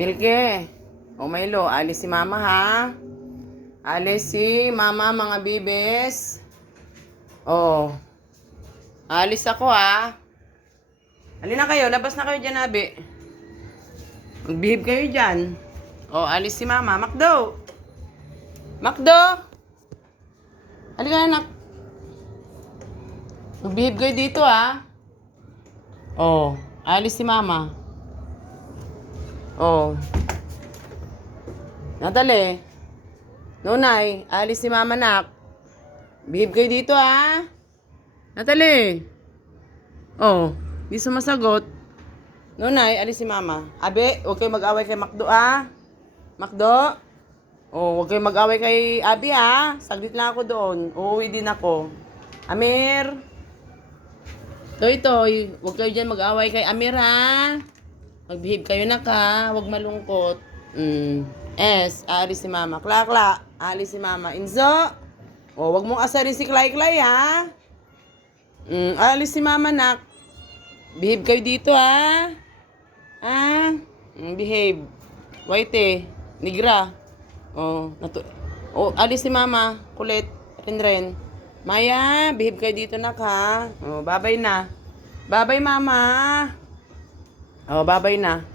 Milke. O Milo, alis si mama ha. Alis si mama mga bibis. O. Alis ako ha. Halina kayo, labas na kayo dyan, abi. Mag-behave kayo dyan. O, alis si mama. Makdo. Makdo. Halika na, nak. Mag-behave kayo dito ha. O, alis si mama. O. Natali. Nunay, alis si mama, nak. Behave kayo dito ha. Natali. Oh, di sumasagot. Nunay, alis si mama. Abe, huwag kayo mag-away kay Makdo ah. Makdo? Oh, huwag kayo mag-away kay Abi ah. Saglit lang ako doon. Uuwi din ako. Amir. Toy, huwag kayo dyan mag-away kay Amir ha. Mag-behave kayo na ka. Huwag malungkot. Alis si mama. Kla, alis si mama. Inzo. Oh, huwag mong asarin si Klay ha. Alis si mama, nak. Behave kayo dito, ha? Behave. White, Nigra. Alis si mama. Kulit. Ren. Maya, behave kayo dito, nak, ha? Babay na. Babay, mama. Babay na.